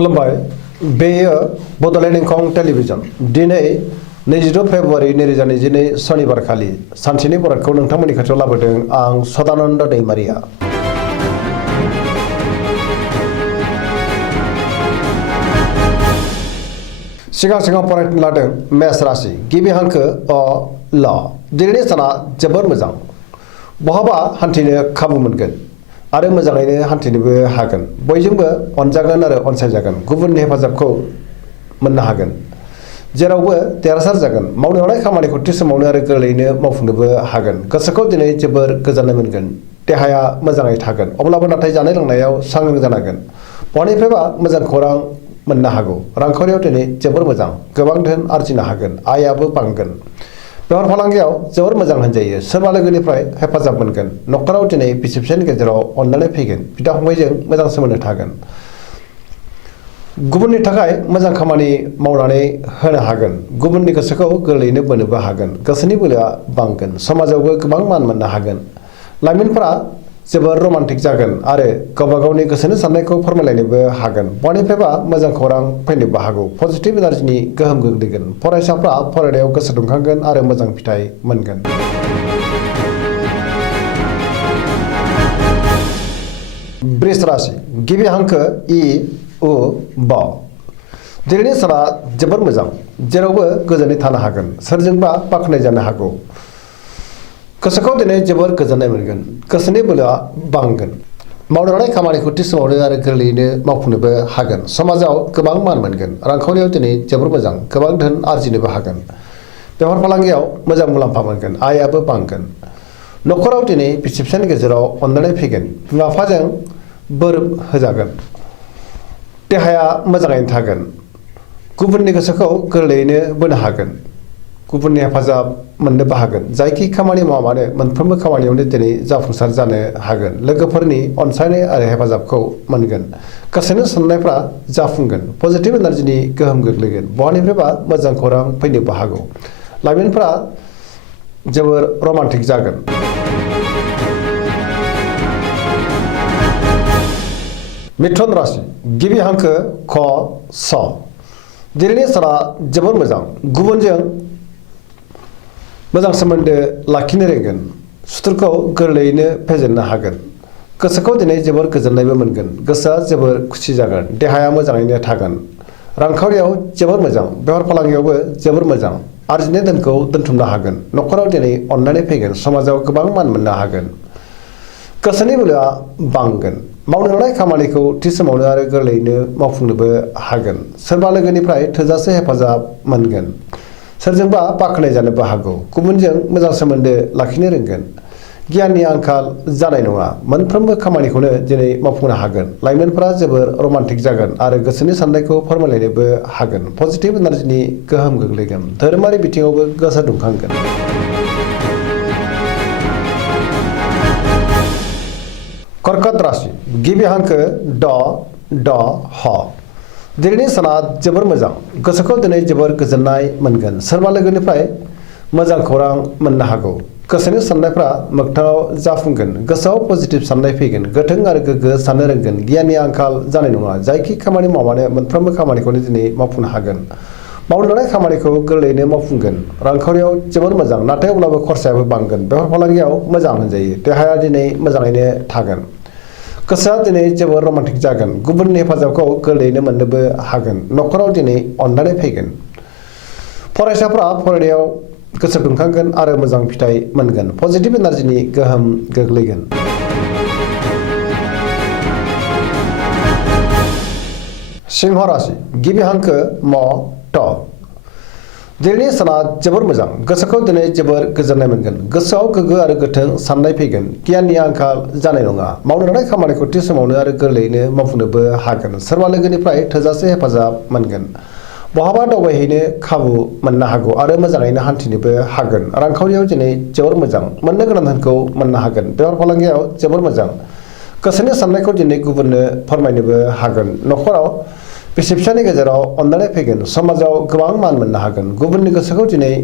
खुलुमबाय बेयो बड'लेण्ड इंखं टेलिभिजन दिनै 22 फेब्रुवारि 2022 शनिबार खालि सानसेनि बरादखौ नोंथांमोननि खाथियाव लाबोदों आं सदानन्द दैमारिया। सिगां फरायनो लादों मेष राशि गिबि हांखो अ ल दिनैनि साना जोबोर मोजां बहाबा हान्थिनो खाबु मोनगोन आरो मोजाङैनो हान्थिनोबो हागोन बयजोंबो अनजागोन आरो अनसायजागोन गुबुननि हेफाजाबखौ मोननो हागोन जेरावबो देरहासार जागोन मावनो हानाय खामानिखौ थि समावनो आरो गोरलैयैनो मावफुंनोबो हागोन गोसोखौ दिनै जोबोर गोजोननाय मोनगोन देहाया मोजाङै थागोन अब्लाबो नाथाय जानाय लोंनायाव सांग्रां जानांगोन बहानिफ्रायबा मोजां खौरां मोननो हागौ रांखावरियाव दिनै जोबोर मोजां गोबां धोन आरजिनो हागोन आयाबो बांगोन बेफार फालांगियाव जोबोर मोजां होनजायो सोरबा लोगोनिफ्राय हेफाजाब मोनगोन न'खराव दिनै बिसि फिसायनि गेजेराव अनलायनाय फैगोन बिदा फंबायजों मोजां सोमोन्दो थागोन गुबुननि थाखाय मोजां खामानि मावनानै होनो हागोन गुबुननि गोसोखौ गोरलैयैनो बोनोबो हागोन गोसोनि बोलोआ बांगोन समाजावबो गोबां मान मोननो हागोन लाइमोनफोरा जोबोर रमान्टिक जागोन आरो गावबा गावनि गोसोनि साननायखौ फोरमायलायनोबो हागोन बहानिफ्रायबा मोजां खौरां फैनोबो हागौ पजिटिभ एनार्जिनि गोहोम गोग्लैगोन फरायसाफ्रा फरायनायाव गोसो दुंखांगोन आरो मोजां फिथाइ मोनगोन। वृष राशि गिबि हांखो इ उ ब दिनैनि साना जोबोर मोजां जेरावबो गोजोनै थानो हागोन सोरजोंबा बाख्नाय जानो हागौ गोसोखौ दिनै जोबोर गोजोननाय मोनगोन गोसोनि बोलोआ बांगोन मावनो हानाय खामानिखौ थि समावनो आरो गोरलैयैनो मावफुंनोबो हागोन समाजाव गोबां मान मोनगोन रांखावरियाव दिनै जोबोर मोजां गोबां धोन आरजिनोबो हागोन बेफार फालांगियाव मोजां मुलाम्फा मोनगोन आयाबो बांगोन न'खराव दिनै बिसि फिसायनि गेजेराव अनलायनाय फैगोन बिमा बिफाजों बोर होजागोन देहाया मोजाङैनो थागोन गुबुननि गोसोखौ गोरलैयैनो बोनो हागोन गुबुननि हेफाजाब मोननोबो हागोन जायखि खामानि मावा मानो मोनफ्रोमबो खामानियावनो दिनै जाफुंसार जानो हागोन लोगोफोरनि अनसायनाय आरो हेफाजाबखौ मोनगोन गोसोनि साननायफ्रा जाफुंगोन पजिटिभ एनार्जिनि गोहोम गोग्लैगोन बहानिफ्रायबा मोजां खौरां फैनोबो हागौ लाइमोनफोरा जोबोर रमान्टिक जागोन। मिथुन राशि गिबि हांखो ख स दिनैनि साना जोबोर मोजां गुबुनजों मोजां सोमोन्दो लाखिनो रोंगोन सुथुरखौ गोरलैयैनो फेजेननो हागोन गोसोखौ दिनै जोबोर गोजोननायबो मोनगोन गोसोआ जोबोर खुसि जागोन देहाया मोजाङैनो थागोन रांखावरियाव जोबोर मोजां बेफार फालांगियावबो जोबोर मोजां आरजिनाय धोनखौ दोनथुमनो हागोन न'खराव दिनै अननानै फैगोन समाजाव गोबां मान मोननो हागोन गोसोनि बोलोआ बांगोन मावनो हानाय खामानिखौ थि समावनो आरो गोरलैयैनो मावफुंनोबो हागोन सोरबा लोगोनिफ्राय थोजासे हेफाजाब मोनगोन सोरजोंबा बाख्नाय जानोबो हागौ गुबुनजों मोजां सोमोन्दो लाखिनो रोंगोन गियाननि आंखाल जानाय नङा मोनफ्रोमबो खामानिखौनो दिनै मावफुंनो हागोन लाइमोनफोरा जोबोर रमान्टिक जागोन आरो गोसोनि साननायखौ फोरमायलायनोबो हागोन पजिटिभ एनार्जिनि गोहोम गोग्लैगोन धोरोमारि बिथिङावबो गोसो दुंखांगोन। कर्कट राशि गिबि हांखो ड ह दिनैनि साना जोबोर मोजां गोसोखौ दिनै जोबोर गोजोननाय मोनगोन सोरबा लोगोनिफ्राय मोजां खौरां मोननो हागौ गोसोनि साननायफ्रा मोगथाङाव जाफुंगोन गोसोआव पजिटिभ साननाय फैगोन गोथों आरो गोग्गो साननो रोंगोन गियाननि आंखाल जानाय नङा जायखि खामानि मावबानो मोनफ्रोमबो खामानिखौनो दिनै मावफुंनो हागोन मावनो हानाय खामानिखौ गोरलैयैनो मावफुंगोन रांखावरियाव जोबोर मोजां नाथाय अब्लाबो खरसायाबो बांगोन बेफार फालांगियाव मोजां होनजायो देहाया दिनै मोजाङैनो थागोन गोसोआ दिनै जोबोर रमान्टिक जागोन गुबुननि हेफाजाबखौ गोरलैयैनो मोननोबो हागोन न'खराव दिनै अननानै फैगोन फरायसाफ्रा फरायनायाव गोसो दुंखांगोन आरो मोजां फिथाइ मोनगोन पजिटिभ एनार्जिनि गोहोम गोग्लैगोन। सिंह राशि गिबि हांखो म ट दिनैनि साना जोबोर मोजां गोसोखौ दिनै जोबोर गोजोननाय मोनगोन गोसोआव गोग्गो आरो गोथों साननाय फैगोन गियाननि आंखाल जानाय नङा मावनो हानाय खामानिखौ थि समावनो आरो गोरलैयैनो मावफुंनोबो हागोन सोरबा लोगोनिफ्राय थोजासे हेफाजाब मोनगोन बहाबा दावबायहैनो खाबु मोननो हागौ आरो मोजाङैनो हान्थिनोबो हागोन रांखावरियाव दिनै जोबोर मोजां मोननो गोनां धोनखौ मोननो हागोन बेफार फालांगियाव जोबोर मोजां गोसोनि साननायखौ दिनै गुबुननो फोरमायनोबो हागोन न'खराव बिसि फिसायनि गेजेराव अनलायनाय फैगोन समाजाव गोबां मान मोननो हागोन गुबुननि गोसोखौ दिनै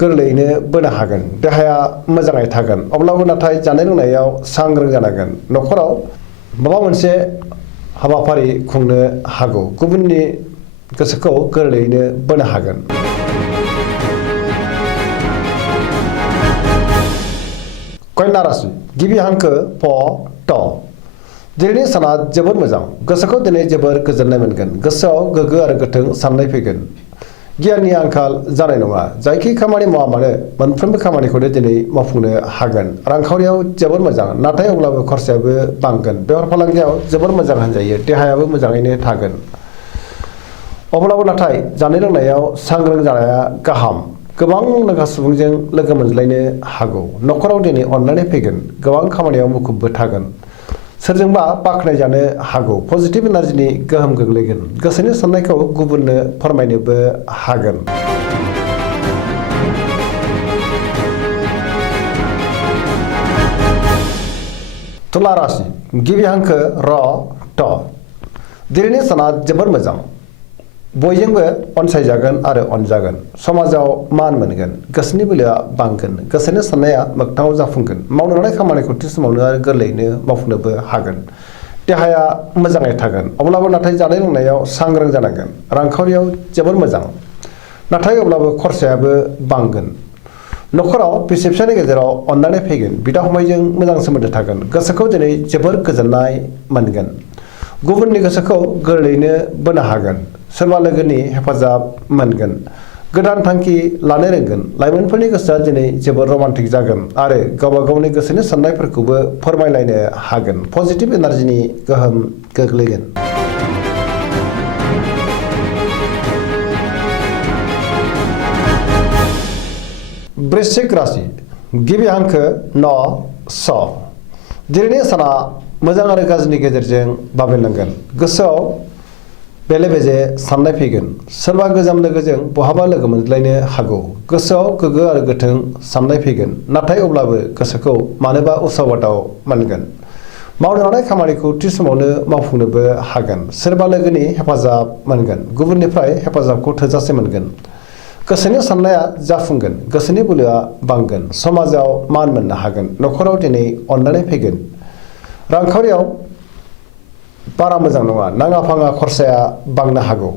गोरलैयैनो बोनो हागोन देहाया मोजाङै थागोन अब्लाबो नाथाय जानाय लोंनायाव सांग्रां जानांगोन न'खराव माबा मोनसे हाबाफारि खुंनो हागौ गुबुननि गोसोखौ गोरलैयैनो बोनो हागोन। कन्या राशि गिबि हांखो प ट दिनैनि साना जोबोर मोजां गोसोखौ दिनै जोबोर गोजोननाय मोनगोन गोसोआव गोग्गो आरो गोथों साननाय फैगोन गियाननि आंखाल जानाय नङा जायखि खामानि मावा मानो मोनफ्रोमबो खामानिखौनो दिनै मावफुंनो हागोन रांखावरियाव जोबोर मोजां नाथाय अब्लाबो खरसायाबो बांगोन बेफार फालांगियाव जोबोर मोजां होनजायो देहायाबो मोजाङैनो थागोन अब्लाबो नाथाय जानाय लोंनायाव सांग्रां जानाया गाहाम गोबां लोगो सुबुंजों लोगो मोनज्लायनो हागौ न'खराव दिनै अनलायनाय फैगोन गोबां खामानियाव मुखुबबो थागोन सोरजोंबा बाख्नाय जानो हागौ पजिटिभ एनार्जिनि गोहोम गोग्लैगोन गोसोनि साननायखौ गुबुननो फोरमायनोबो हागोन। तुला राशि गिबि हांखो र ट दिनैनि साना जोबोर मोजां बयजोंबो अनसायजागोन आरो अनजागोन समाजाव मान मोनगोन गोसोनि बोलोआ बांगोन गोसोनि साननाया मोगथाङाव जाफुंगोन मावनो लानाय खामानिखौ थि समावनो आरो गोरलैयैनो मावफुंनोबो हागोन देहाया मोजाङै थागोन अब्लाबो नाथाय जानाय लोंनायाव सांग्रां जानांगोन रांखावरियाव जोबोर मोजां नाथाय अब्लाबो खरसायाबो बांगोन न'खराव बिसि फिसायनि गेजेराव अनलायनाय फैगोन बिदा फंबायजों मोजां सोमोन्दो थागोन गोसोखौ दिनै जोबोर गोजोननाय मोनगोन गुबुननि गोसोखौ गोरलैयैनो बोनो हागोन सोरबा लोगोनि हेफाजाब मोनगोन गोदान थांखि लानो रोंगोन लाइमोनफोरनि गोसोआ दिनै जोबोर रमान्टिक जागोन आरो गावबा गावनि गोसोनि साननायफोरखौबो फोरमायलायनो हागोन पजिटिभ एनार्जिनि गोहोम गोग्लैगोन। वृश्चिक राशि गिबि हांखो न स दिनैनि साना मोजां आरो गाज्रिनि गेजेरजों बाबेननांगोन गोसोआव बेले बेजे साननाय फैगोन सोरबा गोजाम लोगोजों बहाबा लोगो मोनज्लायनो हागौ गोसोआव गोग्गो आरो गोथों साननाय फैगोन नाथाय अब्लाबो गोसोखौ मानोबा उसाव बादाव मोनगोन मावनो लानाय खामानिखौ थि समावनो मावफुंनोबो हागोन सोरबा लोगोनि हेफाजाब मोनगोन गुबुननिफ्राय हेफाजाबखौ थोजासे मोनगोन गोसोनि साननाया जाफुंगोन गोसोनि बोलोआ बांगोन समाजाव मान मोननो हागोन न'खराव दिनै अनलायनाय फैगोन रांखावरियाव बारा मोजां नङा नाङा फाङा खरसाया बांनो हागौ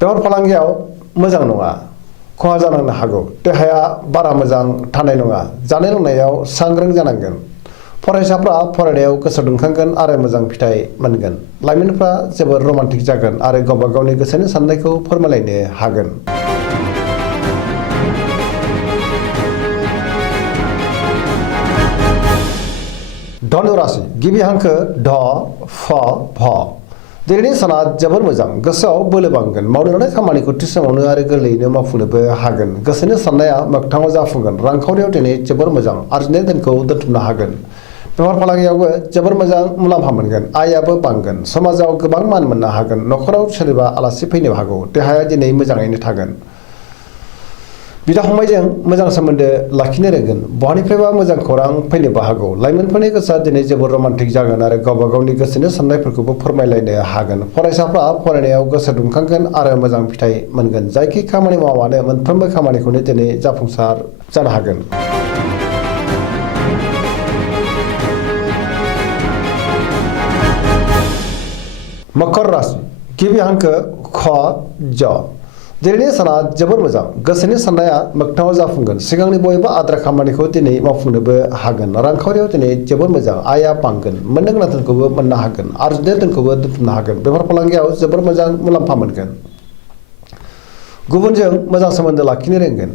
बेफार फालांगियाव मोजां नङा खहा जानांनो हागौ देहाया बारा मोजां थानाय नङा जानाय लोंनायाव सांग्रां जानांगोन फरायसाफ्रा फरायनायाव गोसो दुंखांगोन आरो मोजां फिथाइ मोनगोन लाइमोनफ्रा जोबोर रमान्टिक जागोन आरो गावबा गावनि गोसोनि साननायखौ फोरमायलायनो हागोन। धनु राशि गिबि हांखो ढ फ भ दिनैनि साना जोबोर मोजां गोसोआव बोलो बांगोन मावनो लानाय खामानिखौ थि समावनो आरो गोरलैयैनो मावफुंनोबो हागोन गोसोनि साननाया मोगथाङाव जाफुंगोन रांखावरियाव दिनै जोबोर मोजां आरजिनाय धोनखौ दोनथुमनो हागोन बेफार फालांगियावबो जोबोर मोजां मुलाम्फा मोनगोन आयाबो बांगोन समाजाव गोबां मान मोननो हागोन न'खराव सोरबा आलासि फैनो हागौ देहाया दिनै मोजाङैनो थागोन बिदा फंबायजों मोजां सोमोन्दो लाखिनो रोंगोन बहानिफ्रायबा मोजां खौरां फैनोबो हागौ लाइमोनफोरनि गोसोआ दिनै जोबोर रमान्टिक जागोन आरो गावबा गावनि गोसोनि साननायफोरखौबो फोरमायलायनो हागोन फरायसाफ्रा फरायनायाव गोसो दुंखांगोन आरो मोजां फिथाइ मोनगोन जायखि खामानि मावानो मोनफ्रोमबो खामानिखौनो दिनै जाफुंसार जानो हागोन। मकर राशि गिबि हांखो ख ज दिनैनि साना जोबोर मोजां गोसोनि साननाया मोगथाङाव जाफुंगोन सिगांनि बयबो आद्रा खामानिखौ दिनै मावफुंनोबो हागोन रांखावरियाव दिनै जोबोर मोजां आया बांगोन मोननो गोनां धोनखौबो मोननो हागोन आरजिनाय धोनखौबो दोनथुमनो हागोन बेफार फालांगियाव जोबोर मोजां मुलाम्फा मोनगोन गुबुनजों मोजां सोमोन्दो लाखिनो रोंगोन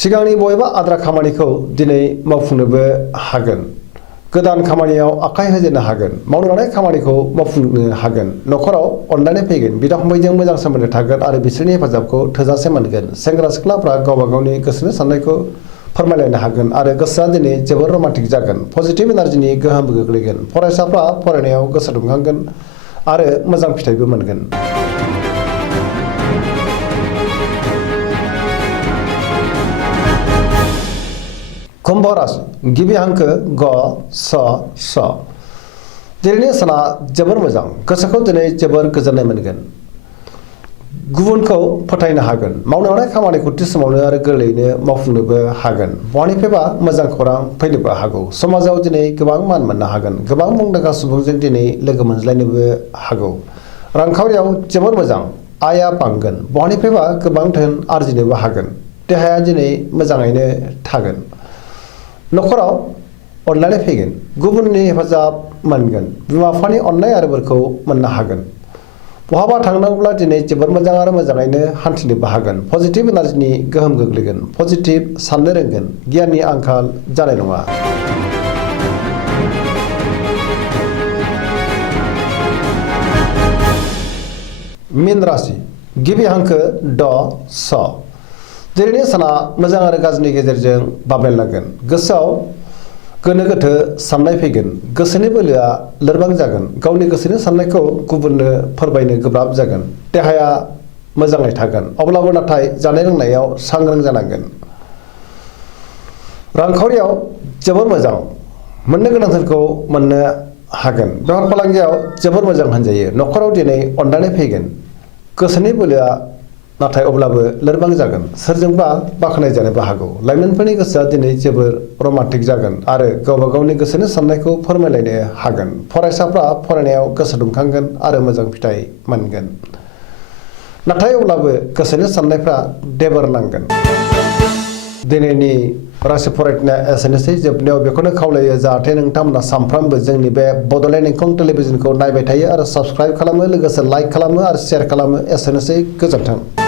सिगांनि बयबो आद्रा खामानिखौ दिनै मावफुंनोबो हागोन गोदान खामानियाव आखाइ होजेननो हागोन मावनो लानाय खामानिखौ मावफुंनो हागोन न'खराव अनलायनाय फैगोन बिदा फंबायजों मोजां सोमोन्दो थागोन आरो बिसोरनि हेफाजाबखौ थोजासे मोनगोन सेंग्रा सिख्लाफ्रा गावबा गावनि गोसोनि साननायखौ फोरमायलायनो हागोन आरो गोसोआ दिनै जोबोर रमान्टिक जागोन पजिटिभ एनार्जिनि गोहोमबो गोग्लैगोन फरायसाफ्रा फरायनायाव गोसो दुंखांगोन आरो मोजां फिथाइबो मोनगोन। कुम्भ राशि गिबि हांखो ग स स दिनैनि साना जोबोर मोजां गोसोखौ दिनै जोबोर गोजोननाय मोनगोन गुबुनखौ फोथायनो हागोन मावनो हानाय खामानिखौ थि समावनो आरो गोरलैयैनो मावफुंनोबो हागोन बहानिफ्रायबा मोजां खौरां फैनोबो हागौ समाजाव दिनै गोबां मान मोननो हागोन गोबां मुंदांखा सुबुंजों दिनै लोगो मोनज्लायनोबो हागौ रांखावरियाव जोबोर मोजां आयआ बांगोन बहानिफ्रायबा गोबां धोन आरजिनोबो हागोन देहाया दिनै मोजाङैनो थागोन नखराव अनलायनाय फैगोन गुबुननि हेफाजाब मोनगोन बिमा बिफानि अननाय आरो बोरखौ मोननो हागोन बहाबा थांनांगौब्ला दिनै जोबोर मोजां आरो मोजाङैनो हान्थिनोबो हागोन पजिटिभ एनार्जिनि गोहोम गोग्लैगोन पजिटिभ साननो रोंगोन गियाननि आंखाल जानाय नङा मीन राशि गिबि हांखो ड स दिनैनि साना मोजां आरो गाज्रिनि गेजेरजों बाबेनलांगोन गोसोआव गोनो गोथो साननाय फैगोन गोसोनि बोलोआ लोरबां जागोन गावनि गोसोनि साननायखौ गुबुननो फोरमायनो गोब्राब जागोन देहाया मोजाङै थागोन अब्लाबो नाथाय जानाय लोंनायाव सांग्रां जानांगोन रांखावरियाव जोबोर मोजां मोननो गोनां धोनखौ मोननो हागोन बेफार फालांगियाव जोबोर मोजां होनजायो नखराव दिनै अनलायनाय फैगोन गोसोनि बोलोआ नाथाय अब्लाबो लोरबां जागोन सोरजोंबा बाख्नाय जानोबो हागौ लाइमोनफोरनि गोसोआ दिनै जोबोर रमान्टिक जागोन आरो गावबा गावनि गोसोनि साननायखौ फोरमायलायनो हागोन फरायसाफ्रा फरायनायाव गोसो दुंखांगोन आरो मोजां फिथाइ मोनगोन नाथाय अब्लाबो गोसोनि साननायफ्रा देबोर नांगोन दिनैनि राशि फरायनाया एसेनोसै जोबनायाव बेखौनो खावलायो जाहाथे नोंथांमोना सानफ्रामबो जोंनि बे बड'लेण्ड इंखं टेलिभिजनखौ नायबाय थायो आरो साबस्क्राइब खालामो लोगोसे लाइक खालामो आरो शेयार खालामो एसेनोसै गोजोन्थों